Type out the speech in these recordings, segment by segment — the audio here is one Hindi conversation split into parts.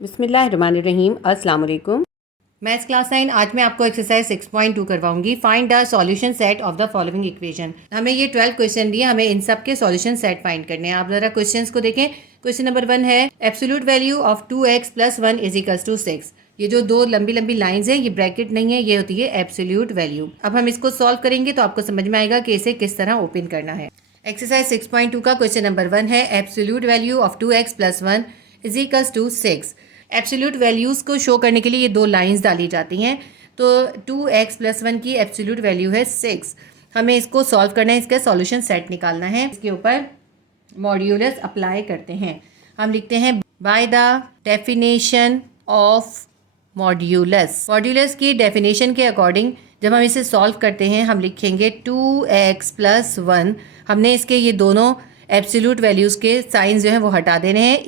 बिस्मिल्लाहिर्रहमानिर्रहीम। अस्सलाम वालेकुम। मैथ्स क्लास 9 आज मैं आपको एक्सरसाइज 6.2 करवाऊंगी। Find the solution set of the following equation. हमें ये 12 क्वेश्चन दिए, हमें इन सब के सॉल्यूशन सेट फाइंड करने हैं। आप जरा क्वेश्चंस को देखें। क्वेश्चन नंबर 1 है एब्सोल्यूट वैल्यू ऑफ 2x + 1 = 6। ये जो दो लंबी लंबी लाइंस है ये ब्रैकेट नहीं है, ये होती है एब्सोल्यूट वैल्यू। अब हम इसको सॉल्व करेंगे तो आपको समझ में आएगा कि इसे किस तरह ओपन करना है। एक्सरसाइज 6.2 का क्वेश्चन नंबर 1 है absolute value of 2x + 1 = 6। Absolute values को शो करने के लिए ये दो लाइंस डाली जाती हैं। तो 2x + 1 की एब्सोल्यूट वैल्यू है 6। हमें इसको सॉल्व करना है, इसका सॉल्यूशन सेट निकालना है। इसके ऊपर मॉड्यूलस अप्लाई करते हैं। हम लिखते हैं by the definition of modulus. Modulus की डेफिनेशन के अकॉर्डिंग जब हम इसे सॉल्व करते हैं हम लिखेंगे 2x + 1। हमने इसके ये दोनों एब्सोल्यूट वैल्यूज़ के साइंस जो हैं वो हटा देने हैं।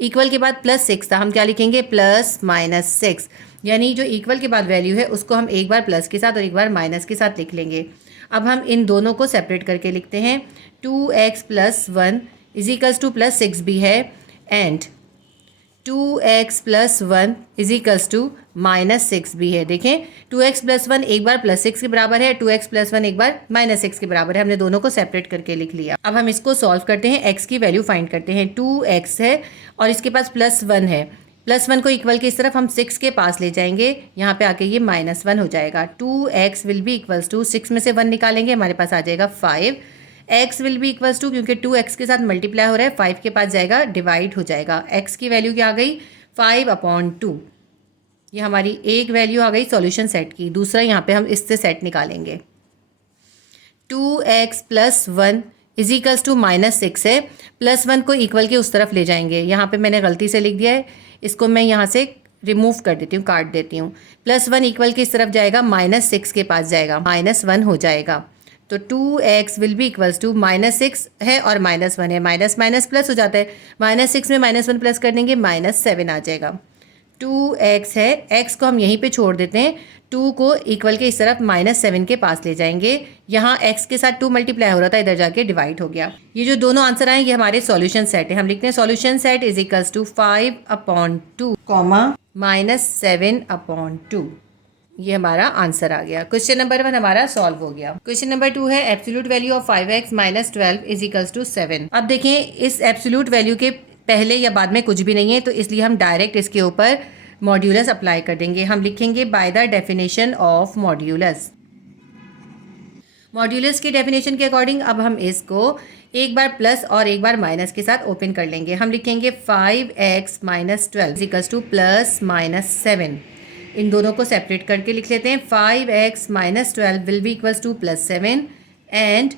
इक्वल के बाद +6 था, हम क्या लिखेंगे +-6। यानी जो इक्वल के बाद वैल्यू है उसको हम एक बार प्लस के साथ और एक बार माइनस के साथ लिख लेंगे। अब हम इन दोनों को सेपरेट करके लिखते हैं। 2x + 1 = +6 भी है एंड 2x + 1 = -6 भी है। देखें 2x + 1 एक बार +6 के बराबर है, 2x + 1 एक बार -6 के बराबर है। हमने दोनों को सेपरेट करके लिख लिया। अब हम इसको सॉल्व करते हैं, x की वैल्यू फाइंड करते हैं। 2x है और इसके पास +1 है। +1 को इक्वल के इस तरफ हम 6 के पास ले जाएंगे, यहाँ पे आके ये -1 हो जाएगा। 2x will be equals to 6 में से 1 निकालेंगे, हमारे पास आ जाएगा 5। x will be equals to, क्योंकि 2x के साथ मल्टीप्लाई हो रहा है, 5 के पास जाएगा डिवाइड हो जाएगा। x की वैल्यू क्या आ गई 5/2। ये हमारी एक वैल्यू आ गई सॉल्यूशन सेट की। दूसरा यहाँ पे हम इससे सेट निकालेंगे। 2x + 1 = -6 है। +1 को इक्वल के उस तरफ ले जाएंगे। यहाँ पे मैंने गलती से लिख दिया है, इसको मैं यहाँ से रिमूव कर देती हूँ, काट देती हूँ। +1 इक्वल के इस तरफ जाएगा, -6 के पास जाएगा, -1 हो जाएगा। तो 2x will be equals to -6 है और -1 है, माइनस माइनस प्लस हो जाता है। -6 में -1 प्लस कर देंगे, -7 आ जाएगा। 2x है, x को हम यहीं पे छोड़ देते हैं। 2 को इक्वल के इस तरफ -7 के पास ले जाएंगे। यहाँ x के साथ 2 मल्टीप्लाई हो रहा था, इधर जाके डिवाइड हो गया। ये जो दोनों आंसर आए ये हमारे सॉल्यूशन सेट है। हम लिखते हैं सॉल्यूशन सेट = 5/2, -7/2। ये हमारा आंसर आ गया। क्वेश्चन नंबर 1 हमारा सॉल्व हो गया। क्वेश्चन नंबर 2 है एब्सोल्यूट वैल्यू ऑफ 5x - 12 = 7। अब देखें इस एब्सोल्यूट वैल्यू के पहले या बाद में कुछ भी नहीं है, तो इसलिए हम डायरेक्ट इसके ऊपर मॉड्यूलस अप्लाई कर देंगे। हम लिखेंगे bye the definition of modulus. Modulus की डेफिनेशन के अकॉर्डिंग अब हम इसको एक बार प्लस और एक बार माइनस के साथ ओपन कर लेंगे। हम लिखेंगे 5x - 12 = +-7। इन दोनों को सेपरेट करके लिख लेते हैं। 5x - 12 will be equals to +7 and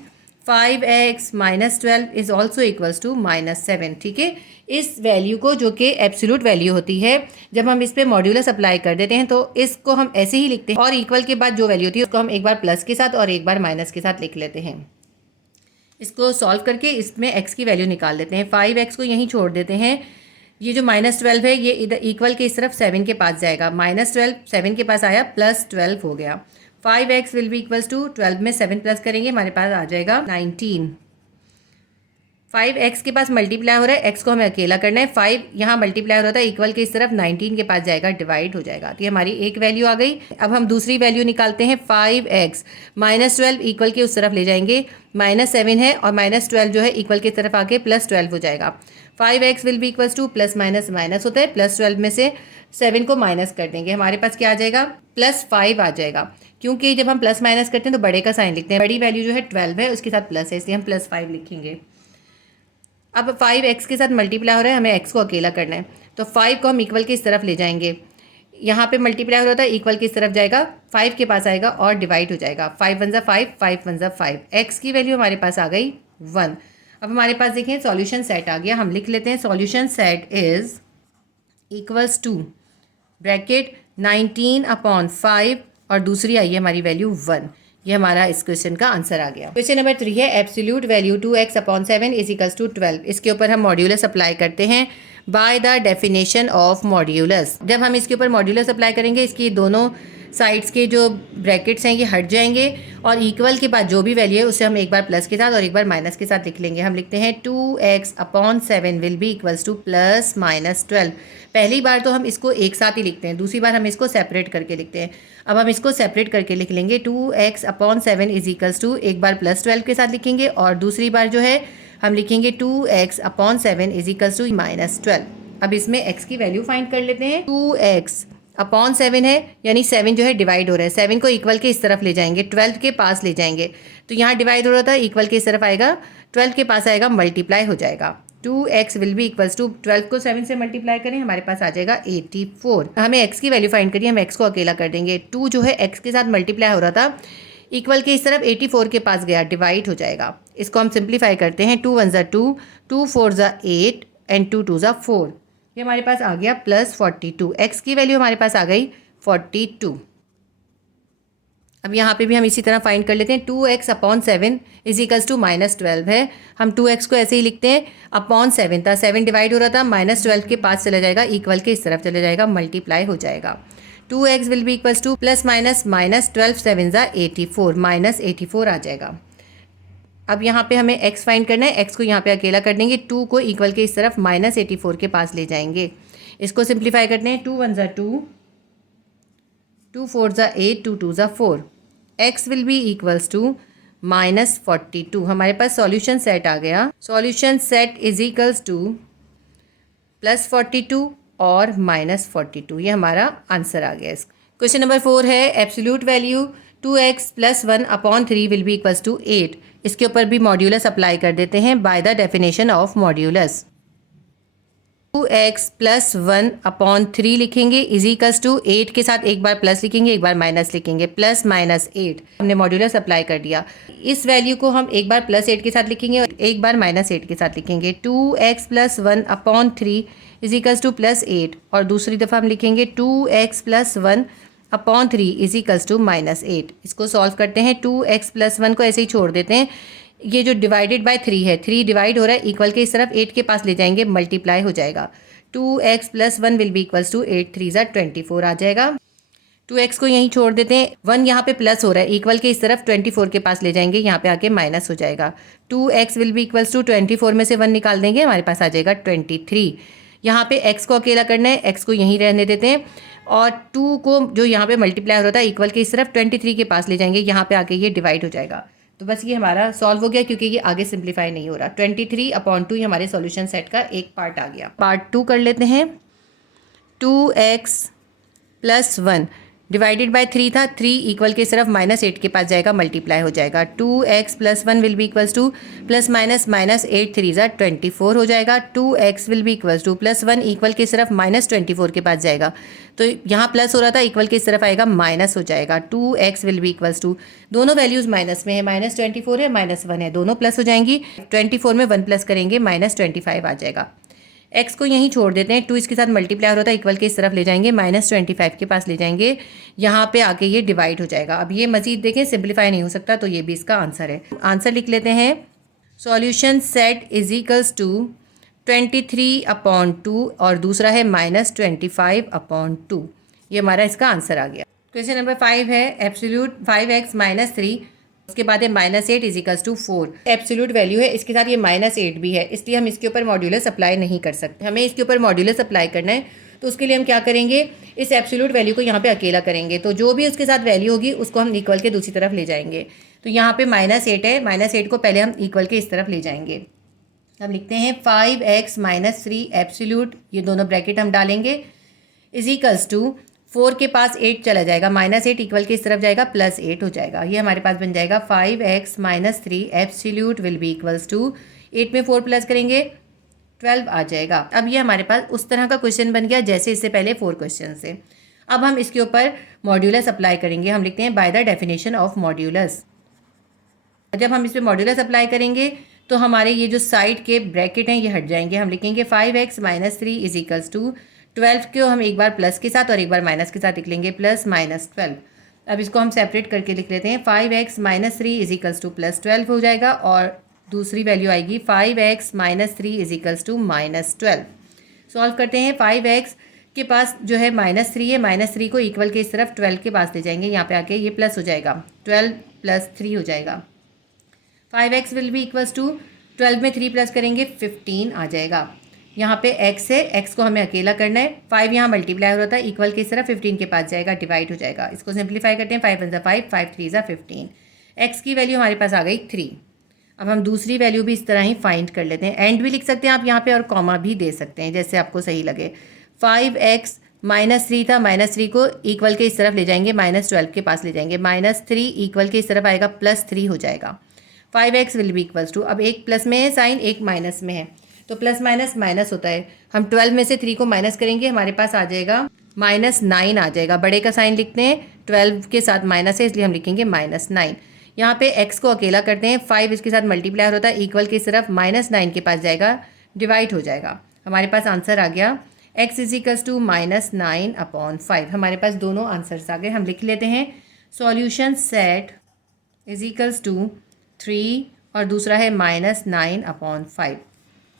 5x - 12 is also equals to -7। ठीक है, इस वैल्यू को जो कि एब्सोल्यूट वैल्यू होती है, जब हम इस पे मॉड्यूलस अप्लाई कर देते हैं तो इसको हम ऐसे ही लिखते हैं और इक्वल के बाद जो वैल्यू होती है उसको हम एक बार प्लस के साथ और एक बार माइनस के साथ लिख लेते हैं। इसको सॉल्व करके इसमें x की वैल्यू निकाल लेते हैं। 5x को यहीं छोड़ देते हैं। ये जो -12 है ये इधर इक्वल के इस तरफ 7 के पास जाएगा। -12 7 के पास आया, +12 हो गया। 5x will be equals to 12 में 7 प्लस करेंगे, हमारे पास आ जाएगा 19। 5x के पास मल्टीप्लाई हो रहा है, x को हमें अकेला करना है। 5 यहाँ मल्टीप्लाई हो रहा था, इक्वल के इस तरफ 19 के पास जाएगा, डिवाइड हो जाएगा। तो ये हमारी एक वैल्यू आ गई। अब हम दूसरी वैल्यू निकालते हैं। 5x - 12 इक्वल के उस तरफ ले जाएंगे, -7 है और -12 जो है इक्वल की तरफ आके +12 हो जाएगा। 5x will be equals to +- होता है, +12 में से 7 को माइनस कर देंगे, हमारे पास क्या आ जाएगा +5 आ जाएगा। क्योंकि जब हम प्लस माइनस करते हैं तो बड़े का साइन लिखते हैं। बड़ी वैल्यू जो है 12 है, उसके साथ प्लस है, इसलिए हम +5 लिखेंगे। अब 5x के साथ मल्टीप्लाई हो रहा है, हमें x को अकेला करना है, तो 5 को हम इक्वल के इस तरफ ले जाएंगे। यहाँ पे मल्टीप्लाई हो रहा था, इक्वल की इस तरफ जाएगा, 5 के पास आएगा और डिवाइड हो जाएगा। 5 1 = 5, 5 1 = 5। x की वैल्यू हमारे पास आ गई 1। अब हमारे पास देखें सॉल्यूशन सेट आ गया। हम लिख लेते हैं solution set is equals to bracket 19/5 और दूसरी आई है हमारी वैल्यू 1। ये हमारा इस क्वेश्चन का आंसर आ गया। क्वेश्चन नंबर 3 है एब्सोल्यूट वैल्यू 2x/7 = 12। इसके ऊपर हम मॉड्यूलस अप्लाई करते हैं by the definition of modulus. जब हम इसके ऊपर मॉड्यूलस अप्लाई करेंगे इसकी दोनों साइड्स के जो ब्रैकेट्स हैं ये हट जाएंगे और इक्वल के बाद जो भी वैल्यू है उसे हम एक बार प्लस के साथ और एक बार माइनस के साथ लिख लेंगे। हम लिखते हैं 2x/7 will be equals to +-12। पहली बार तो हम इसको एक साथ ही लिखते हैं, दूसरी बार हम इसको सेपरेट करके लिखते हैं। अब हम इसको सेपरेट करके लिख लेंगे। 2x/7 इज इक्वल्स टू एक बार +12 के साथ लिखेंगे और दूसरी बार जो है हम लिखेंगे 2x/7 इज इक्वल्स टू -12। अब इसमें x की वैल्यू फाइंड कर लेते हैं। 2x/7 है यानी 7 जो है डिवाइड हो रहा है, 7 को इक्वल के इस तरफ ले जाएंगे, 12 के पास ले जाएंगे तो यहाँ डिवाइड हो रहा था, इक्वल के इस तरफ आएगा, 12 के पास आएगा, मल्टीप्लाई हो जाएगा। 2x will be equals to 12 को 7 से मल्टीप्लाई करें, हमारे पास आ जाएगा 84। हमें x की वैल्यू फाइंड करिए, हम x को अकेला कर देंगे। 2 जो है x के साथ मल्टीप्लाई हो रहा था, इक्वल के इस तरफ 84 के पास गया, डिवाइड हो जाएगा। इसको हम सिंप्लीफाई करते हैं। 2 1 2, 2 4 8 एंड 2 2 4। ये हमारे पास आ गया +42। x की वैल्यू हमारे पास आ गई 42। अब यहाँ पे भी हम इसी तरह फाइंड कर लेते हैं। 2x/7 इज इक्वल्स टू -12 है, हम 2x को ऐसे ही लिखते हैं। अपॉन 7 था, 7 डिवाइड हो रहा था, -12 के पास चला जाएगा, इक्वल के इस तरफ चला जाएगा, मल्टीप्लाई हो जाएगा। 2x will be equals to +-12 7 84, -84 आ जाएगा। अब यहाँ पे हमें x फाइंड करना है, x को यहाँ पे अकेला कर देंगे, 2 को इक्वल के इस तरफ -84 के पास ले जाएंगे। इसको सिंप्लीफाई करते हैं। 2 1 2, 2 4 8, 2 2 4। x will be equals to -42। हमारे पास सॉल्यूशन सेट आ गया। Solution set is equals to +42 और -42। ये हमारा आंसर आ गया। क्वेश्चन नंबर 4 है absolute value 2x + 1/3 will be equals to 8। इसके ऊपर भी मॉड्यूलस अप्लाई कर देते हैं by the definition of modulus. 2x + 1/3 लिखेंगे इज इक्वल्स टू 8 के साथ एक बार प्लस लिखेंगे, एक बार माइनस लिखेंगे, +-8। हमने मॉड्यूलस अप्लाई कर दिया। इस वैल्यू को हम एक बार +8 के साथ लिखेंगे और एक बार -8 के साथ लिखेंगे। 2x + 1/3 इज इक्वल्स टू +8 और दूसरी दफ़ा हम लिखेंगे 2x + 1/3 इज इक्वल्स टू -8। इसको सॉल्व करते हैं। 2x + 1 को ऐसे ही छोड़ देते हैं। ये जो डिवाइडेड बाय 3 है, 3 डिवाइड हो रहा है, इक्वल के इस तरफ 8 के पास ले जाएंगे, मल्टीप्लाई हो जाएगा। 2x + 1 will be equals to 8 3 24 आ जाएगा। 2x को यहीं छोड़ देते हैं, 1 यहाँ पे प्लस हो रहा है, इक्वल के इस तरफ 24 के पास ले जाएंगे, यहाँ पे आके माइनस हो जाएगा। 2x will be equals to 24 में से 1 निकाल देंगे, हमारे पास आ जाएगा 23। यहाँ पे x को अकेला करना है, x को यहीं रहने देते हैं और 2 को जो यहाँ पे मल्टीप्लाई हो रहा था, इक्वल के इस तरफ 23 के पास ले जाएंगे, यहाँ पे आके ये डिवाइड हो जाएगा। तो बस ये हमारा सॉल्व हो गया क्योंकि ये आगे सिंप्लीफाई नहीं हो रहा। 23/2 ये हमारे सॉल्यूशन सेट का एक पार्ट आ गया। पार्ट 2 कर लेते हैं। 2x + 1 डिवाइडेड बाय 3 था, 3 इक्वल के सिर्फ -8 के पास जाएगा, मल्टीप्लाई हो जाएगा। 2x + 1 will be equals to +-8 3 24 हो जाएगा। 2x will be equals to +1 equal के सिर्फ -24 के पास जाएगा, तो यहाँ प्लस हो रहा था, इक्वल के इस तरफ आएगा, माइनस हो जाएगा। 2x will be equals to, दोनों वैल्यूज़ माइनस में है, -24 है, -1 है, दोनों प्लस हो जाएंगी। 24 में 1 प्लस करेंगे, -25 आ जाएगा। x को यहीं छोड़ देते हैं, 2 इसके साथ मल्टीप्लाई हो रहा था, इक्वल के इस तरफ ले जाएंगे, -25 के पास ले जाएंगे, यहाँ पे आके ये डिवाइड हो जाएगा। अब ये मजीद देखें सिंप्लीफाई नहीं हो सकता, तो ये भी इसका आंसर है। आंसर लिख लेते हैं। Solution set is equals to 23/2 और दूसरा है -25/2। ये हमारा इसका आंसर आ गया। क्वेश्चन नंबर 5 है एब्सोल्यूट 5x - 3, उसके बाद है -8 is equals to 4। Absolute value है, इसके साथ ये -8 भी है, इसलिए हम इसके ऊपर मॉड्यूलस अप्लाई नहीं कर सकते। हमें इसके ऊपर मॉड्यूलस अप्लाई करना है, तो उसके लिए हम क्या करेंगे, इस एब्सोल्यूट वैल्यू को यहाँ पे अकेला करेंगे, तो जो भी उसके साथ वैल्यू होगी उसको हम इक्वल के दूसरी तरफ ले जाएंगे। तो यहाँ पे -8 है, -8 को पहले हम इक्वल के इस तरफ ले जाएंगे। अब लिखते हैं 5x - 3 एब्सोल्यूट, ये दोनों ब्रैकेट हम डालेंगे, इज इक्वल्स टू 4 के पास 8 चला जाएगा, -8 इक्वल के इस तरफ जाएगा, +8 हो जाएगा। ये हमारे पास बन जाएगा 5x - 3 absolute will be equals to 8 में 4 प्लस करेंगे 12 आ जाएगा। अब ये हमारे पास उस तरह का क्वेश्चन बन गया जैसे इससे पहले 4 क्वेश्चन से। अब हम इसके ऊपर मॉड्यूलस अप्लाई करेंगे। हम लिखते हैं by the definition of modulus. जब हम इस पर मॉड्यूलस अप्लाई करेंगे तो हमारे ये जो साइड के ब्रैकेट हैं ये हट जाएंगे। हम लिखेंगे 5x - 3 इज इक्वल्स टू 12 को हम एक बार प्लस के साथ और एक बार माइनस के साथ लिख लेंगे, +-12। अब इसको हम सेपरेट करके लिख लेते हैं। 5x - 3 इज इक्वल्स टू +12 हो जाएगा और दूसरी वैल्यू आएगी 5x - 3 is equals to -12। Solve करते हैं। 5x के पास जो है -3 है, -3 को इक्वल के इस तरफ 12 के पास ले जाएंगे, यहाँ पे आके ये प्लस हो जाएगा, 12 + 3 हो जाएगा। 5x will be equals to 12 में 3 प्लस करेंगे 15 आ जाएगा। यहाँ पे x है, x को हमें अकेला करना है, 5 यहाँ मल्टीप्लाई हो रहा था, इक्वल की तरह 15 के पास जाएगा, डिवाइड हो जाएगा। इसको सिंप्लीफाई करते हैं, 5 × 5, 5 × 3 = 15। x की वैल्यू हमारे पास आ गई 3। अब हम दूसरी वैल्यू भी इस तरह ही फाइंड कर लेते हैं, एंड भी लिख सकते हैं आप यहाँ पे और कॉमा भी दे सकते हैं, जैसे आपको सही लगे। 5x -3 था, -3 को इक्वल के इस तरफ ले जाएंगे, -12 के पास ले जाएंगे, -3 इक्वल के इस तरफ आएगा, +3 हो जाएगा। 5x will be equals to, अब एक प्लस में है साइन, एक माइनस में है, तो प्लस माइनस माइनस होता है। हम 12 में से 3 को माइनस करेंगे, हमारे पास आ जाएगा -9 आ जाएगा। बड़े का साइन लिखते हैं, 12 के साथ माइनस है इसलिए हम लिखेंगे -9। यहाँ पे x को अकेला करते हैं, 5 इसके साथ मल्टीप्लाई होता है, इक्वल की तरफ -9 के पास जाएगा, डिवाइड हो जाएगा। हमारे पास आंसर आ गया x = -9/5। हमारे पास दोनों आंसर्स आ गए, हम लिख लेते हैं। सॉल्यूशन सेट = 3 और दूसरा है -9/5।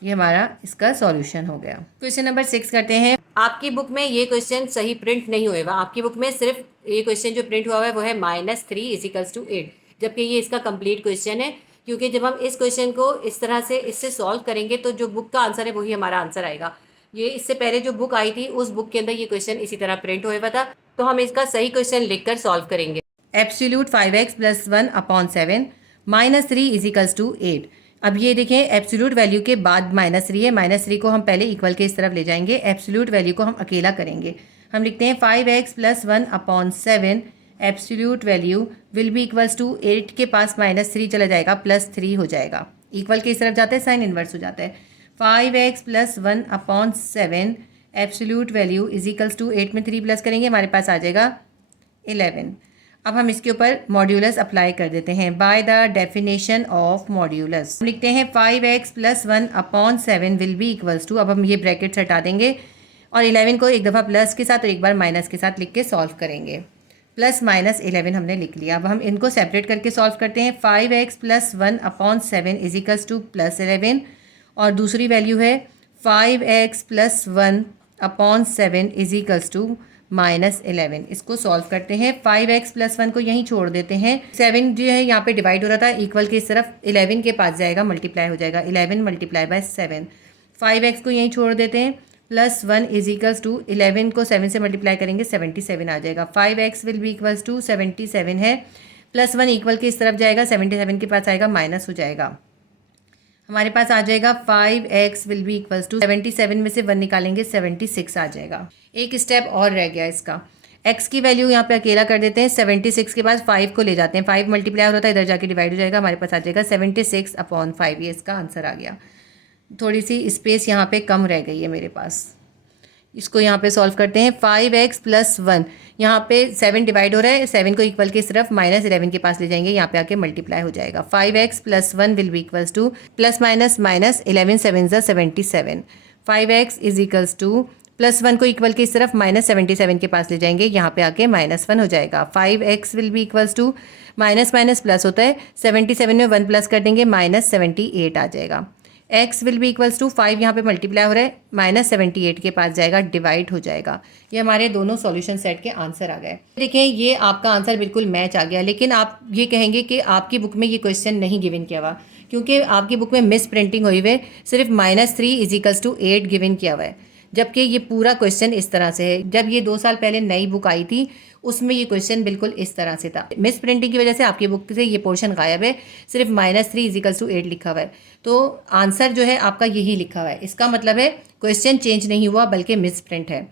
ये हमारा इसका सॉल्यूशन हो गया। क्वेश्चन नंबर 6 करते हैं। आपकी बुक में ये क्वेश्चन सही प्रिंट नहीं हुए हुआ, आपकी बुक में सिर्फ ये क्वेश्चन जो प्रिंट हुआ हुआ है वो है -3 = 8, जबकि ये इसका कंप्लीट क्वेश्चन है। क्योंकि जब हम इस क्वेश्चन को इस तरह से इससे सॉल्व करेंगे तो जो बुक का आंसर है वही हमारा आंसर आएगा। ये इससे पहले जो बुक आई थी उस बुक के अंदर ये क्वेश्चन इसी तरह प्रिंट हुआ हुआ था, तो हम इसका सही क्वेश्चन लिखकर सॉल्व करेंगे। Absolute 5x + 1/7 -3 = 8। अब ये देखें, एब्सोल्यूट वैल्यू के बाद -3 है, -3 को हम पहले इक्वल के इस तरफ ले जाएंगे, एब्सोल्यूट वैल्यू को हम अकेला करेंगे। हम लिखते हैं 5x + 1/7 absolute value will be equals to 8 के पास -3 चला जाएगा, +3 हो जाएगा, इक्वल के इस तरफ जाता है साइन इन्वर्स हो जाता है। 5x + 1/7 एब्सोल्यूट वैल्यू = 8 में 3 प्लस करेंगे, हमारे पास आ जाएगा 11। अब हम इसके ऊपर मॉड्यूलस अप्लाई कर देते हैं। By the definition of modulus लिखते हैं 5x + 1/7 will be equals to, अब हम ये ब्रैकेट्स हटा देंगे और 11 को एक दफ़ा प्लस के साथ और एक बार माइनस के साथ लिख के सॉल्व करेंगे। +-11 हमने लिख लिया। अब हम इनको सेपरेट करके सॉल्व करते हैं। 5x + 1/7 = +11 और दूसरी वैल्यू है 5x + 1/7 = -11। इसको सॉल्व करते हैं। 5x + 1 को यहीं छोड़ देते हैं। 7 जो है यहाँ पे डिवाइड हो रहा था, इक्वल की इस तरफ 11 के पास जाएगा, मल्टीप्लाई हो जाएगा, 11 × 7। 5x को यहीं छोड़ देते हैं, +1 = 11 को 7 से मल्टीप्लाई करेंगे, 77 आ जाएगा। 5x will be equals to 77 है, +1 इक्वल के इस तरफ जाएगा, 77 के पास आएगा, माइनस हो जाएगा। हमारे पास आ जाएगा 5x will be equals to 77 में से 1 निकालेंगे, 76 आ जाएगा। एक स्टेप और रह गया इसका। x की वैल्यू यहाँ पे अकेला कर देते हैं, 76 के पास 5 को ले जाते हैं, 5 मल्टीप्लाई हो रहा था, इधर जाके डिवाइड हो जाएगा, हमारे पास आ जाएगा 76/5। ये इसका आंसर आ गया। थोड़ी सी स्पेस यहाँ पे कम रह गई है मेरे पास, इसको यहाँ पे सॉल्व करते हैं। 5x + 1, यहाँ पे 7 डिवाइड हो रहा है, 7 को इक्वल की सिर्फ -11 के पास ले जाएंगे, यहाँ पे आके मल्टीप्लाई हो जाएगा। 5x + 1 will be equals to +-11 7 = 77। 5x = +1 को इक्वल की सिर्फ -77 के पास ले जाएंगे, यहाँ पे आके -1 हो जाएगा। 5x will be equals to minus plus होता है, 77 में 1 प्लस कर देंगे, -78 आ जाएगा। x will be equals to 5 यहाँ पे मल्टीप्लाई हो रहा है, -78 के पास जाएगा, डिवाइड हो जाएगा। ये हमारे दोनों सॉल्यूशन सेट के आंसर आ गए। देखिए ये आपका आंसर बिल्कुल मैच आ गया, लेकिन आप ये कहेंगे कि आपकी बुक में ये क्वेश्चन नहीं गिवन किया हुआ, क्योंकि आपकी बुक में मिस प्रिंटिंग हुई हुई, सिर्फ -3 = 8 गिवन किया हुआ है, जबकि ये पूरा क्वेश्चन इस तरह से है। जब ये 2 साल पहले नई बुक आई थी उसमें ये क्वेश्चन बिल्कुल इस तरह से था। मिस प्रिंटिंग की वजह से आपकी बुक से ये पोर्शन गायब है, सिर्फ -3 = 8 लिखा हुआ है, तो आंसर जो है आपका यही लिखा हुआ है। इसका मतलब है क्वेश्चन चेंज नहीं हुआ बल्कि मिस प्रिंट है।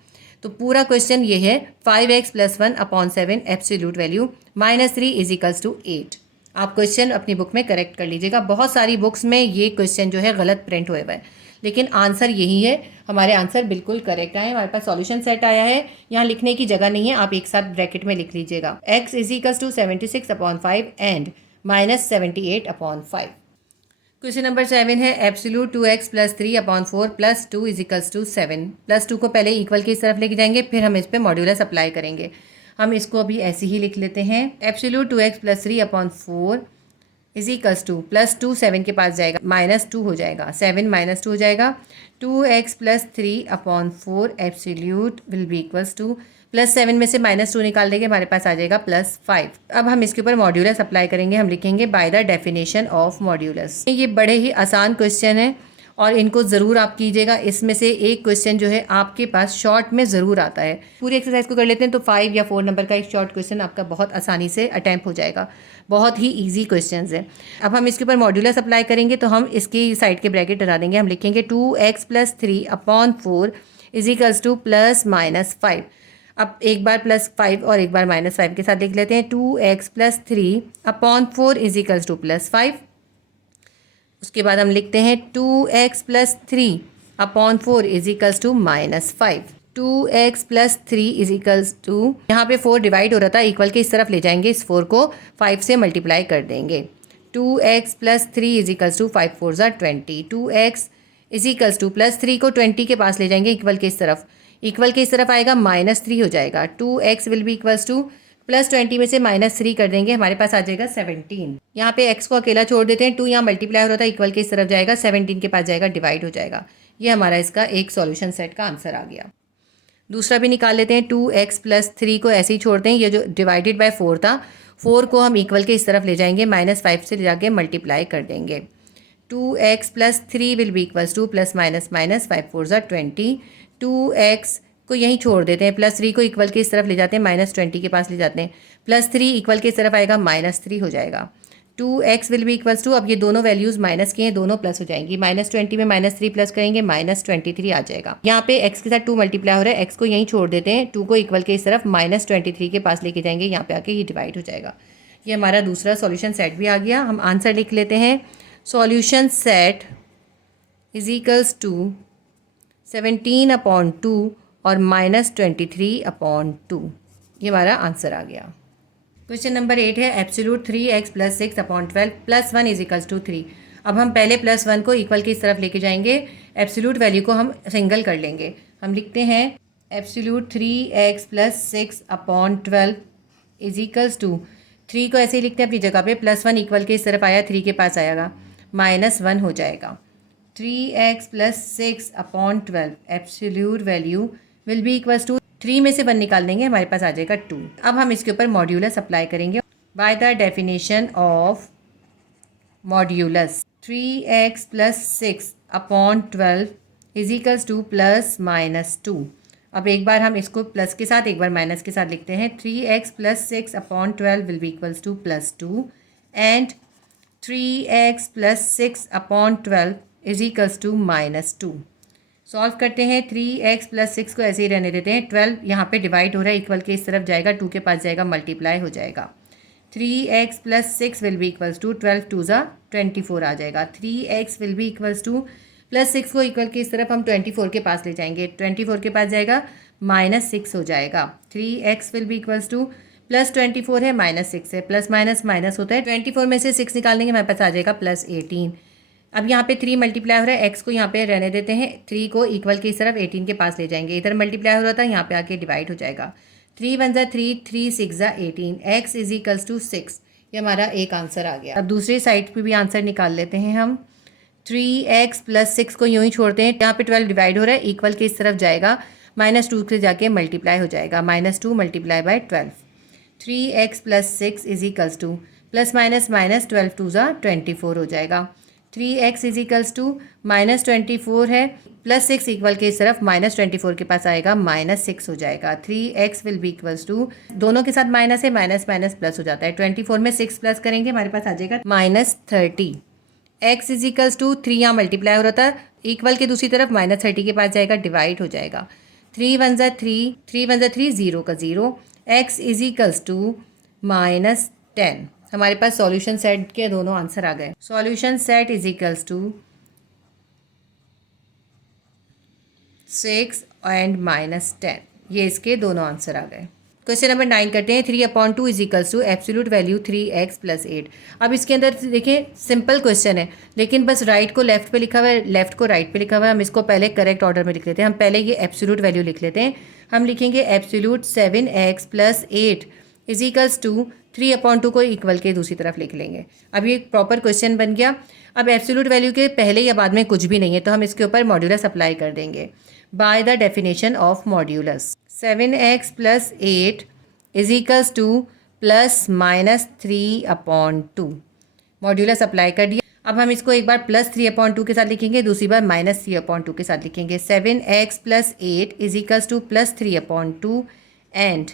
तो पूरा क्वेश्चन ये है 5x + 1/7 एब्सोल्यूट वैल्यू -3 = 8। आप क्वेश्चन अपनी बुक में करेक्ट कर लीजिएगा। बहुत सारी बुक्स में ये क्वेश्चन जो है गलत प्रिंट हुए हुआ है, लेकिन आंसर यही है। हमारे आंसर बिल्कुल करेक्ट आए। हमारे पास सॉल्यूशन सेट आया है, यहाँ लिखने की जगह नहीं है, आप एक साथ ब्रैकेट में लिख लीजिएगा। x = 76/5 and -78/5। क्वेश्चन नंबर 7 है एब्सोल्यूट 2x + 3/4 + 2 = 7। +2 को पहले इक्वल की इस तरफ लेके जाएंगे, फिर हम इस पर मॉड्यूलस अप्लाई करेंगे। हम इसको अभी ऐसे ही लिख लेते हैं। Absolute 2x + 3/4 is equals to +2 7 के पास जाएगा -2 हो जाएगा, 7 -2 हो जाएगा, 2x + 3/4 absolute will be equals to +7 में से -2 निकाल देंगे, हमारे पास आ जाएगा +5। अब हम इसके ऊपर मॉड्यूलस अप्लाई करेंगे, हम लिखेंगे bye the definition of modulus. ये बड़े ही आसान क्वेश्चन है और इनको ज़रूर आप कीजिएगा। इसमें से एक क्वेश्चन जो है आपके पास शॉर्ट में ज़रूर आता है। पूरी एक्सरसाइज को कर लेते हैं तो 5 या 4 नंबर का एक शॉर्ट क्वेश्चन आपका बहुत आसानी से अटैम्प्ट हो जाएगा। बहुत ही ईजी क्वेश्चन है। अब हम इसके ऊपर मॉड्यूलस अप्लाई करेंगे तो हम इसकी साइड के ब्रैकेट हटा देंगे, हम लिखेंगे 2x + 3/4 इज इक्वल्स टू +-5। अब एक बार +5 और एक बार -5 के साथ लिख लेते हैं, 2x + 3/4 इज इक्वल्स टू +5। उसके बाद हम लिखते हैं 2x + 3/4 is equals to -5। 2x + 3 is equals to, यहाँ पे 4 डिवाइड हो रहा था, इक्वल के इस तरफ ले जाएंगे, इस 4 को 5 से मल्टीप्लाई कर देंगे। 2x + 3 इज इक्वल्स टू 5 4 ज़ा 20। 2x इज इक्वल्स टू +3 को 20 के पास ले जाएंगे, इक्वल के इस तरफ, इक्वल के इस तरफ आएगा -3 हो जाएगा। 2x will be equals to +20 में से -3 कर देंगे, हमारे पास आ जाएगा 17। यहाँ पे x को अकेला छोड़ देते हैं, 2 यहाँ मल्टीप्लाई हो रहा था, इक्वल के इस तरफ जाएगा, 17 के पास जाएगा, डिवाइड हो जाएगा। ये हमारा इसका एक सॉल्यूशन सेट का आंसर आ गया। दूसरा भी निकाल लेते हैं, 2x + 3 को ऐसे ही छोड़ते हैं, ये जो डिवाइडेड बाय 4 था, 4 को हम इक्वल के इस तरफ ले जाएंगे, -5 से ले जाके मल्टीप्लाई कर देंगे। 2x + 3 will be equals to +-5 4 ज़ा 20। 2x को यहीं छोड़ देते हैं, +3 को इक्वल के इस तरफ ले जाते हैं, -20 के पास ले जाते हैं, +3 इक्वल के इस तरफ आएगा, -3 हो जाएगा। 2x will be equals to, अब ये दोनों वैल्यूज़ माइनस किए हैं, दोनों प्लस हो जाएंगी, -20 में -3 प्लस करेंगे, -23 आ जाएगा। यहाँ पे x के साथ 2 मल्टीप्लाई हो रहा है, x को यहीं छोड़ देते हैं, 2 को इक्वल के इस तरफ -23 के पास लेके जाएंगे, यहाँ पे आके ये डिवाइड हो जाएगा। ये हमारा दूसरा सॉल्यूशन सेट भी आ गया। हम आंसर लिख लेते हैं, solution set is equals to 17/2 और -23/2। ये हमारा आंसर आ गया। क्वेश्चन नंबर 8 है, absolute 3x + 6/12 + 1 is equals to 3। अब हम पहले +1 को इक्वल की इस तरफ लेके जाएंगे, एब्सोल्यूट वैल्यू को हम सिंगल कर लेंगे। हम लिखते हैं absolute 3x + 6/12 is equals to, 3 को ऐसे ही लिखते हैं अपनी जगह पे, +1 इक्वल के इस तरफ आया, 3 के पास आएगा, -1 हो जाएगा। 3x + 6/12 absolute value will be equals to, 3 में से 1 निकाल देंगे, हमारे पास आ जाएगा 2। अब हम इसके ऊपर मॉड्यूलस अप्लाई करेंगे। By the definition of modulus, 3x + 6/12 is equals to +-2। अब एक बार हम इसको प्लस के साथ, एक बार माइनस के साथ लिखते हैं, 3x + 6/12 will be equals to +2 and 3x + 6/12 is equals to -2। Solve करते हैं, 3x + 6 को ऐसे ही रहने देते हैं, 12 यहाँ पे डिवाइड हो रहा है, इक्वल के इस तरफ जाएगा, 2 के पास जाएगा, मल्टीप्लाई हो जाएगा। 3x + 6 will be equals to 12 2 ज़ा 24 आ जाएगा। 3x will be equals to, +6 को इक्वल के इस तरफ हम 24 के पास ले जाएंगे, 24 के पास जाएगा, -6 हो जाएगा। 3x will be equals to, +24 है, -6 है, प्लस माइनस माइनस होता है, 24 में से 6 निकालेंगे, हमारे पास आ जाएगा +18। अब यहाँ पे 3 मल्टीप्लाई हो रहा है, x को यहाँ पे रहने देते हैं, 3 को इक्वल की तरफ 18 के पास ले जाएंगे, इधर मल्टीप्लाई हो रहा था, यहाँ पे आके डिवाइड हो जाएगा। 3 1 ज़ा 3, 3 6 ज़ा 18, x इज इक्वल्स टू 6। ये हमारा एक आंसर आ गया। अब दूसरी साइड पे भी आंसर निकाल लेते हैं हम। 3x + 6 को यूँ ही छोड़ते हैं, यहाँ पे 12 डिवाइड हो रहा है, इक्वल की इस तरफ जाएगा, -2 से जाके मल्टीप्लाई हो जाएगा, -2 × 12। 3x + 6 इज इक्वल्स टू, ±-12 2 ज़ा 24 हो जाएगा। 3x इज इक्वल्स टू -24 है, +6 इक्वल के इस तरफ -24 के पास आएगा, -6 हो जाएगा। 3x will be equals to, दोनों के साथ माइनस है, माइनस माइनस प्लस हो जाता है, 24 में 6 प्लस करेंगे, हमारे पास आ जाएगा -30। x इज इक्वल्स टू, 3 यहाँ मल्टीप्लाई हो रहा था, इक्वल के दूसरी तरफ -30 के पास जाएगा, डिवाइड हो जाएगा। 3 1 ज़ा 3, 3 1 ज़ा 3, 0 का 0, x इज इक्वल्स टू -10। हमारे पास सॉल्यूशन सेट के दोनों आंसर आ गए। Solution set is equals to 6 and -10, ये इसके दोनों आंसर आ गए। क्वेश्चन नंबर 9 करते हैं। 3/2 is equals to absolute value 3x + 8। अब इसके अंदर देखिए सिंपल क्वेश्चन है, लेकिन बस राइट को लेफ्ट पे लिखा हुआ है, लेफ्ट को राइट पे लिखा हुआ है। हम इसको पहले करेक्ट ऑर्डर में लिख लेते हैं। हम पहले ये एब्सोल्यूट वैल्यू लिख लेते हैं। हम लिखेंगे absolute 7x + 8 is equals to 3/2 को इक्वल के दूसरी तरफ लिख लेंगे। अब ये प्रॉपर क्वेश्चन बन गया। अब एब्सोल्यूट वैल्यू के पहले या बाद में कुछ भी नहीं है तो हम इसके ऊपर मॉड्यूलस अप्लाई कर देंगे। Bye the definition of modulus 7x + 8 = ±3/2। Modulus apply कर दिया। अब हम इसको एक बार +3/2 के साथ लिखेंगे, दूसरी बार -3/2 के साथ लिखेंगे। 7x + 8 = +3/2 एंड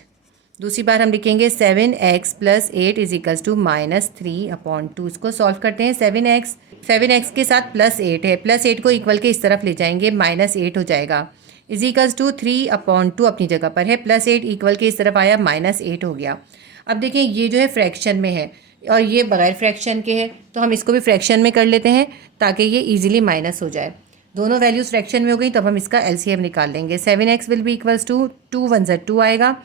दूसरी बार हम लिखेंगे 7x + 8 = -3/2। इसको सॉल्व करते हैं। 7x के साथ +8 है, +8 को इक्वल के इस तरफ ले जाएंगे, -8 हो जाएगा। =3/2 अपनी जगह पर है, +8 इक्वल के इस तरफ आया, -8 हो गया। अब देखिए ये जो है फ्रैक्शन में है और ये बगैर फ्रैक्शन के है, तो हम इसको भी फ्रैक्शन में कर लेते हैं ताकि ये इजीली माइनस हो जाए। दोनों वैल्यूज़ फ्रैक्शन में हो गई तो अब हम इसका एलसीएम निकाल लेंगे। 7x will be equals to 2 1 ज़ा 2 आएगा।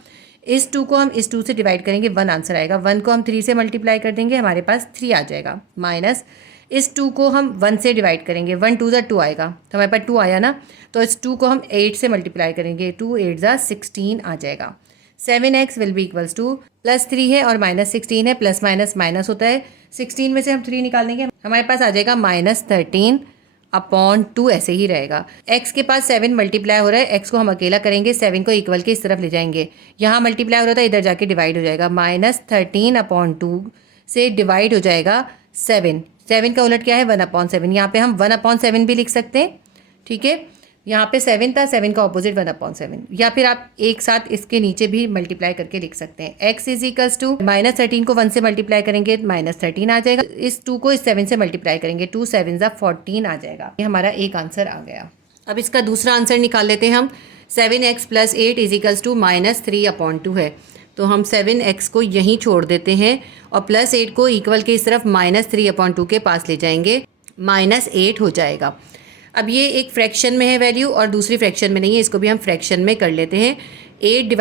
इस 2 को हम इस 2 से डिवाइड करेंगे, 1 आंसर आएगा। 1 को हम 3 से मल्टीप्लाई कर देंगे, हमारे पास 3 आ जाएगा। माइनस इस 2 को हम 1 से डिवाइड करेंगे, 1 2 ज़ा 2 आएगा, तो हमारे पास 2 आया ना। तो इस 2 को हम 8 से मल्टीप्लाई करेंगे, 2 8 ज़ा 16 आ जाएगा। 7x will be equals to +3 है और -16 है, प्लस माइनस माइनस होता है। 16 में से हम 3 निकाल देंगे, हमारे पास आ जाएगा -13/2 ऐसे ही रहेगा। x के पास 7 मल्टीप्लाई हो रहा है, x को हम अकेला करेंगे, 7 को इक्वल के इस तरफ ले जाएंगे। यहाँ मल्टीप्लाई हो रहा था, इधर जाके डिवाइड हो जाएगा। -13/2 से डिवाइड हो जाएगा 7 का उलट क्या है 1/7। यहाँ पे हम 1/7 भी लिख सकते हैं, ठीक है। यहाँ पे 7 था, 7 का ऑपोजिट 1/7, या फिर आप एक साथ इसके नीचे भी मल्टीप्लाई करके लिख सकते हैं। x = -13 को 1 से मल्टीप्लाई करेंगे, -13 आ जाएगा। इस 2 को इस 7 से मल्टीप्लाई करेंगे, 2 7 ज़ा 14 आ जाएगा। ये हमारा एक आंसर आ गया। अब इसका दूसरा आंसर निकाल लेते हैं हम। 7x + 8 = -3/2 है, तो हम 7x को यहीं छोड़ देते हैं और +8 को इक्वल के इस तरफ -3/2 के पास ले जाएंगे, -8 हो जाएगा। अब ये एक फ्रैक्शन में है वैल्यू और दूसरी फ्रैक्शन में नहीं है, इसको भी हम फ्रैक्शन में कर लेते हैं। 8 /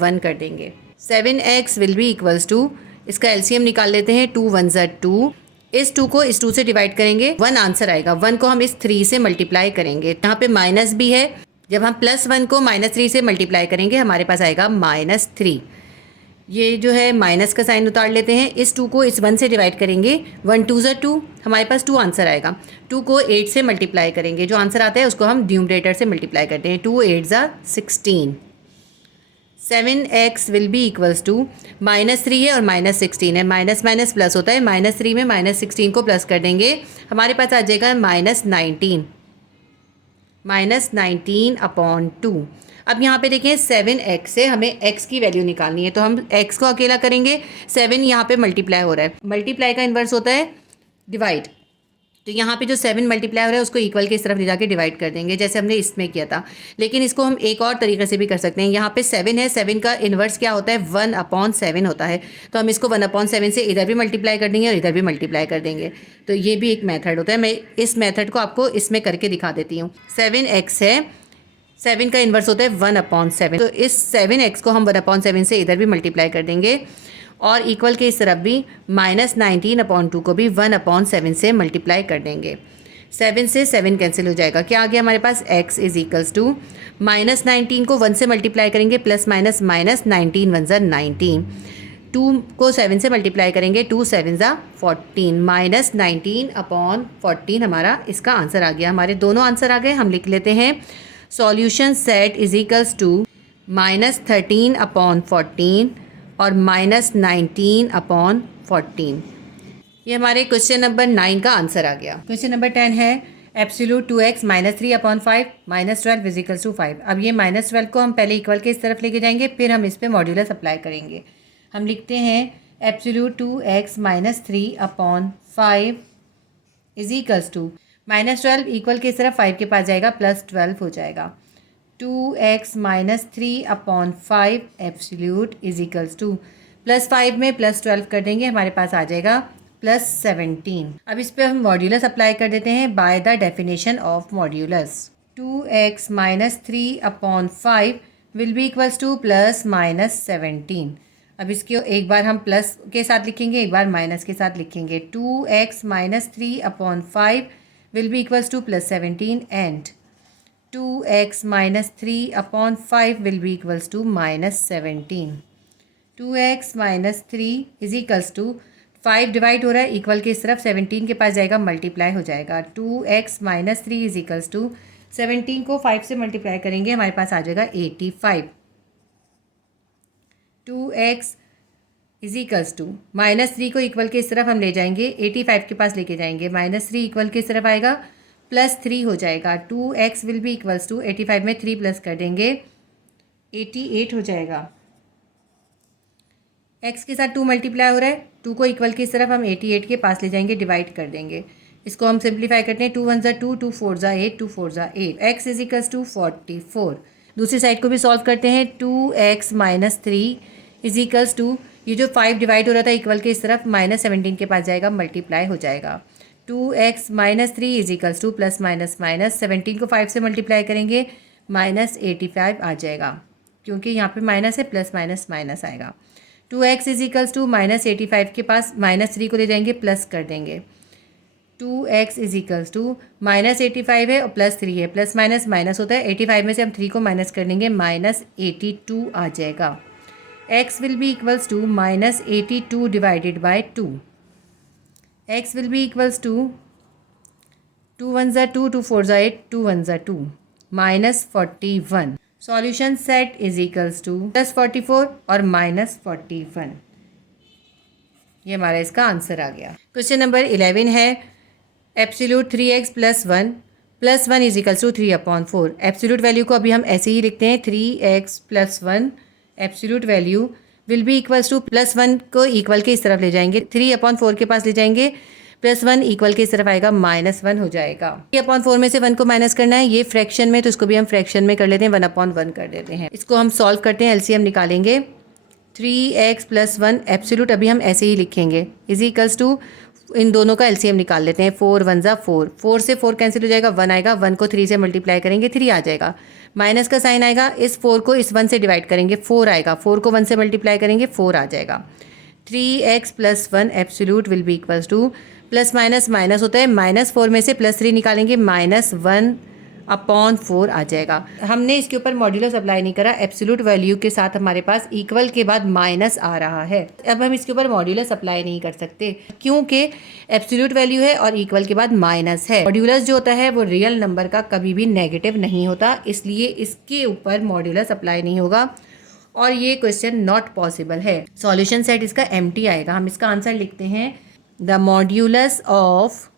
1 कर देंगे। 7x will be equals to, इसका एलसीएम निकाल लेते हैं, 2 1 ज़ा 2। इस 2 को इस 2 से डिवाइड करेंगे, 1 आंसर आएगा। 1 को हम इस 3 से मल्टीप्लाई करेंगे, यहाँ पे माइनस भी है। जब हम +1 को -3 से मल्टीप्लाई करेंगे, हमारे पास आएगा -3। ये जो है माइनस का साइन उतार लेते हैं। इस 2 को इस 1 से डिवाइड करेंगे, 1 2 ज़ा 2, हमारे पास 2 आंसर आएगा। 2 को 8 से मल्टीप्लाई करेंगे, जो आंसर आता है उसको हम न्यूमरेटर से मल्टीप्लाई करते हैं, 2 8 ज़ा 16। 7x will be equals to, -3 है और -16 है, माइनस माइनस प्लस होता है। -3 में -16 को प्लस कर देंगे, हमारे पास आ जाएगा -19/2। अब यहाँ पे देखें 7x से हमें x की वैल्यू निकालनी है, तो हम x को अकेला करेंगे। 7 यहाँ पे मल्टीप्लाई हो रहा है, मल्टीप्लाई का इन्वर्स होता है डिवाइड। तो यहाँ पे जो 7 मल्टीप्लाई हो रहा है उसको इक्वल के इस तरफ ले जाके डिवाइड कर देंगे, जैसे हमने इसमें किया था। लेकिन इसको हम एक और तरीके से भी कर सकते हैं। यहाँ पे 7 है, 7 का इन्वर्स क्या होता है 1/7 होता है, तो हम इसको 1/7 से इधर भी मल्टीप्लाई कर देंगे और इधर भी मल्टीप्लाई कर देंगे। तो ये भी एक मेथड होता है। मैं इस मेथड को आपको इसमें करके दिखा देती हूँ। 7x है, 7 का इन्वर्स होता है 1/7, तो इस 7x को हम 1/7 से इधर भी मल्टीप्लाई कर देंगे और इक्वल के इस तरफ भी -19/2 को भी 1/7 से मल्टीप्लाई कर देंगे। 7 से 7 कैंसिल हो जाएगा, क्या आ गया हमारे पास x = -19 को 1 से मल्टीप्लाई करेंगे, प्लस माइनस -19 1 ज़ा 19। 2 को 7 से मल्टीप्लाई करेंगे, 2 7 ज़ा 14, -19/14 हमारा इसका आंसर आ गया। हमारे दोनों आंसर आ गए। हम लिख लेते हैं सॉल्यूशन सेट = -13/14 और -19/14। ये हमारे क्वेश्चन नंबर 9 का आंसर आ गया। क्वेश्चन नंबर 10 है एब्सोल्यूट 2x - 3/5 -12 = 5। अब ये -12 को हम पहले इक्वल के इस तरफ लेके जाएंगे, फिर हम इस पे मॉड्यूलस अप्लाई करेंगे। हम लिखते हैं एब्सोल्यूट 2x - 3/5 = -12 इक्वल के इस तरफ 5 के पास जाएगा, +12 हो जाएगा। 2x - 3/5 एब्सोल्यूट = +5 में +12 कर देंगे, हमारे पास आ जाएगा +17। अब इस पे हम मॉड्यूलस अप्लाई कर देते हैं by the definition of modulus. 2x - 3/5 will be equals to +-17। अब इसको एक बार हम प्लस के साथ लिखेंगे, एक बार माइनस के साथ लिखेंगे। 2x - 3/5 will be equals to +17 and 2x - 3/5 will be equals to -17. 2x minus 3 is equals to 5 divide हो रहा है, इक्वल के इस तरफ 17 के पास जाएगा, मल्टीप्लाई हो जाएगा। 2x minus 3 is equals to 17 को 5 से मल्टीप्लाई करेंगे, हमारे पास आ जाएगा 85। 2x is equals to minus 3 को इक्वल के इस तरफ हम ले जाएंगे, 85 के पास लेके जाएंगे, माइनस 3 इक्वल के इस तरफ आएगा, प्लस 3 हो जाएगा। 2x will be equals to 85 में 3 प्लस कर देंगे, 88 हो जाएगा। x के साथ 2 मल्टीप्लाई हो रहा है, 2 को इक्वल की तरफ हम 88 के पास ले जाएंगे, डिवाइड कर देंगे। इसको हम सिंप्लीफाई करते हैं, 2 1 ज़ा 2, 2 4 ज़ा 8, 2 4 ज़ा 8। x is equals to 44। दूसरी साइड को भी सॉल्व करते हैं। 2x minus 3 is equals to, ये जो 5 डिवाइड हो रहा था इक्वल के इस तरफ, माइनस 17 के पास जाएगा, मल्टीप्लाई हो जाएगा। 2x minus 3 is equals to plus minus minus 17 को 5 से मल्टीप्लाई करेंगे, माइनस 85 आ जाएगा, क्योंकि यहाँ पे माइनस है, प्लस माइनस माइनस आएगा। 2x is equals to minus 85 के पास माइनस 3 को ले जाएंगे, प्लस कर देंगे। 2x is equals to minus 85 है और प्लस 3 है, प्लस माइनस माइनस होता है, 85 में से हम 3 को माइनस कर देंगे, माइनस 82 आ जाएगा। x will be equals to minus 82 divided by 2। x will be equals to 2 1 ज़ा 2, 2 4 ज़ा 8, 2 1 ज़ा 2, minus 41। Solution set is equals to plus 44 और माइनस 41। ये हमारा इसका आंसर आ गया। क्वेश्चन नंबर 11 है, absolute 3x plus 1 is equals to 3/4। Absolute value को अभी हम ऐसे ही लिखते हैं, 3x plus 1 absolute value will be equals to, plus 1 को इक्वल के इस तरफ ले जाएंगे, 3/4 के पास ले जाएंगे, प्लस 1 इक्वल के इस तरफ आएगा, माइनस 1 हो जाएगा। 3/4 में से 1 को माइनस करना है, ये फ्रैक्शन में, तो इसको भी हम फ्रैक्शन में कर लेते हैं, 1/1 कर देते हैं। इसको हम सॉल्व करते हैं, एलसीएम निकालेंगे। 3x प्लस 1 एब्सोल्यूट अभी हम ऐसे ही लिखेंगे, इज इक्वल्स टू, इन दोनों का एलसीएम निकाल लेते हैं। 4 1 ज़ा 4, 4 से 4 कैंसिल हो जाएगा, 1 आएगा, 1 को 3 से मल्टीप्लाई करेंगे, 3 आ जाएगा, माइनस का साइन आएगा, इस 4 को इस 1 से डिवाइड करेंगे, 4 आएगा, 4 को 1 से मल्टीप्लाई करेंगे, 4 आ जाएगा। 3x plus 1 absolute will be equals to, plus minus minus होता है, -4 में से +3 निकालेंगे, -1/4 आ जाएगा। हमने इसके ऊपर मॉड्यूलस अप्लाई नहीं करा, एब्सोल्यूट वैल्यू के साथ हमारे पास इक्वल के बाद माइनस आ रहा है। अब हम इसके ऊपर मॉड्यूलस अप्लाई नहीं कर सकते, क्योंकि एब्सोल्यूट वैल्यू है और इक्वल के बाद माइनस है। मॉड्यूलस जो होता है वो रियल नंबर का कभी भी नेगेटिव नहीं होता, इसलिए इसके ऊपर मॉड्यूलस अप्लाई नहीं होगा और ये क्वेश्चन नॉट पॉसिबल है। सॉल्यूशन सेट इसका एम्प्टी आएगा। हम इसका आंसर लिखते हैं, the modulus of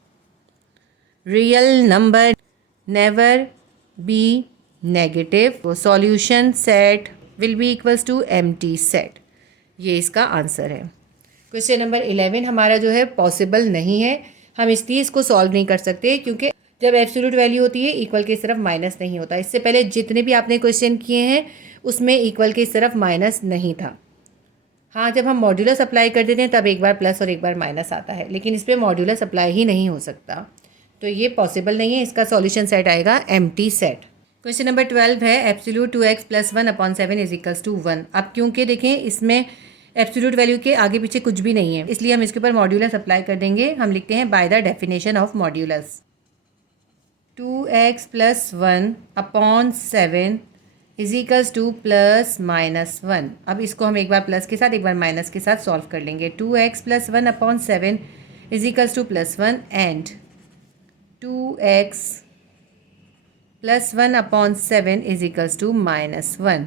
real number never be negative, solution set will be equals to empty set. ये इसका आंसर है। क्वेश्चन नंबर 11 हमारा जो है पॉसिबल नहीं है, हम इसलिए इसको सॉल्व नहीं कर सकते, क्योंकि जब एब्सोल्यूट वैल्यू होती है इक्वल की तरफ माइनस नहीं होता। इससे पहले जितने भी आपने क्वेश्चन किए हैं उसमें इक्वल की तरफ माइनस नहीं था। हाँ, जब हम मॉड्यूलस अप्लाई कर देते हैं तब एक बार प्लस और एक बार माइनस आता है, लेकिन इस पर मॉड्यूलस अप्लाई ही नहीं हो सकता, तो ये पॉसिबल नहीं है। इसका सॉल्यूशन सेट आएगा एम्प्टी सेट। क्वेश्चन नंबर 12 है, absolute 2x plus 1/7 is equals to 1। अब क्योंकि देखें इसमें एब्सोल्यूट वैल्यू के आगे पीछे कुछ भी नहीं है, इसलिए हम इसके ऊपर मॉड्यूलस अप्लाई कर देंगे। हम लिखते हैं, by the definition of modulus, 2x plus 1/7 is equals to plus minus 1। अब इसको हम एक बार प्लस के साथ एक बार माइनस के साथ सॉल्व कर लेंगे। 2x plus 1/7 is equals to plus 1 and 2x plus 1/7 is equals to minus 1।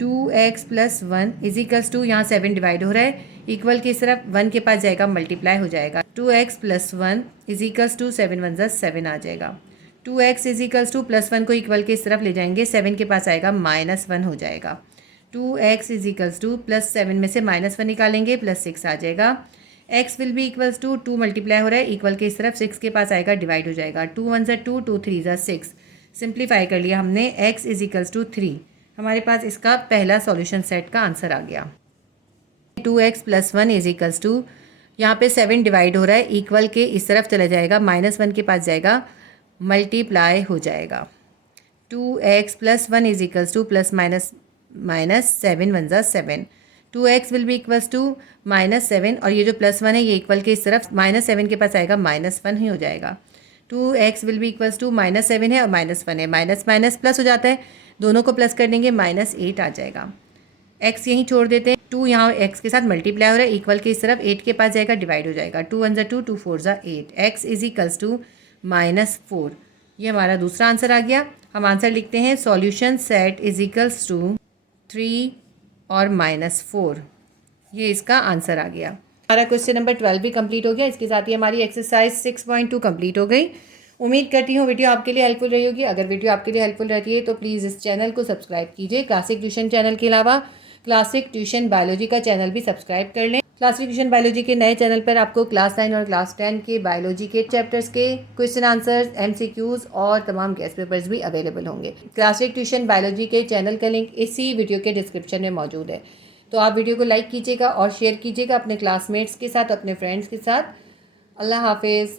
2x plus 1 is equals to, यहाँ 7 डिवाइड हो रहा है, इक्वल की तरफ 1 के पास जाएगा, मल्टीप्लाई हो जाएगा। 2x plus 1 is equals to 7 1 ज़ा 7 आ जाएगा। 2x is equals to plus 1 को इक्वल के इस तरफ ले जाएंगे, 7 के पास आएगा, -1 हो जाएगा। 2x is equals to plus 7 में से -1 निकालेंगे, +6 आ जाएगा। x will be equals to 2 multiply हो रहा है, इक्वल के इस तरफ 6 के पास आएगा, डिवाइड हो जाएगा। 2 1 ज़ा 2, 2 3 ज़ा 6, सिंप्लीफाई कर लिया हमने। x इज इक्वल्स टू 3, हमारे पास इसका पहला सॉल्यूशन सेट का आंसर आ गया। 2x plus 1 is equals to, यहाँ पे 7 डिवाइड हो रहा है, इक्वल के इस तरफ चला जाएगा, -1 के पास जाएगा, मल्टीप्लाई हो जाएगा। 2x plus 1 is equals to plus minus 7 1 ज़ा 7। 2x will be equals to -7 और ये जो +1 है ये इक्वल के इस तरफ -7 के पास आएगा, -1 ही हो जाएगा। 2x will be equals to -7 है और -1 है, माइनस माइनस प्लस हो जाता है, दोनों को प्लस कर देंगे, -8 आ जाएगा। x यहीं छोड़ देते हैं, 2 यहाँ x के साथ मल्टीप्लाई हो रहा है, इक्वल के इस तरफ 8 के पास जाएगा, डिवाइड हो जाएगा। 2 1 2, 2 4 8, x इज इक्वल्स टू -4। ये हमारा दूसरा आंसर आ गया। हम आंसर लिखते हैं solution set is equals to 3 और -4। ये इसका आंसर आ गया। हमारा क्वेश्चन नंबर 12 भी कंप्लीट हो गया। इसके साथ ही हमारी एक्सरसाइज 6.2 कंप्लीट हो गई। उम्मीद करती हूँ वीडियो आपके लिए हेल्पफुल रही होगी। अगर वीडियो आपके लिए हेल्पफुल रहती है तो प्लीज़ इस चैनल को सब्सक्राइब कीजिए। क्लासिक ट्यूशन चैनल के अलावा क्लासिक ट्यूशन बायोलॉजी का चैनल भी सब्सक्राइब कर लें। क्लासिक ट्यूशन बायोलॉजी के नए चैनल पर आपको क्लास 9 और क्लास 10 के बायोलॉजी के चैप्टर्स के क्वेश्चन आंसर्स, MCQs और तमाम गेस्ट पेपर्स भी अवेलेबल होंगे। क्लासिक ट्यूशन बायोलॉजी के चैनल का लिंक इसी वीडियो के डिस्क्रिप्शन में मौजूद है। तो आप वीडियो को लाइक कीजिएगा और शेयर कीजिएगा अपने क्लासमेट्स के साथ, अपने फ्रेंड्स के साथ। अल्लाह हाफिज़।